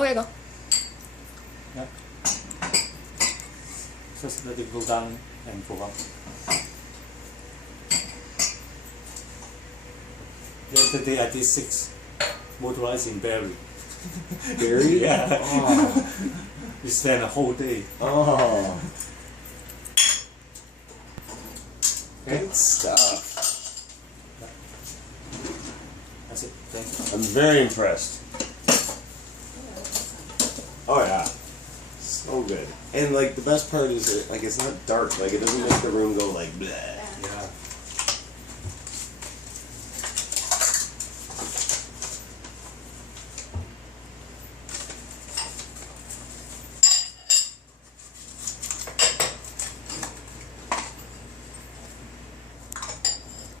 Okay, go. Yeah. Just let it go down and go up. Yesterday I did 6 motorized in Barry. Barry? Yeah. Oh. We spent a whole day. Oh. Okay. Good stuff. That's it. Thank you. I'm very impressed. Oh yeah. So good. And like the best part is like it's not dark. Like it doesn't make the room go like bleh.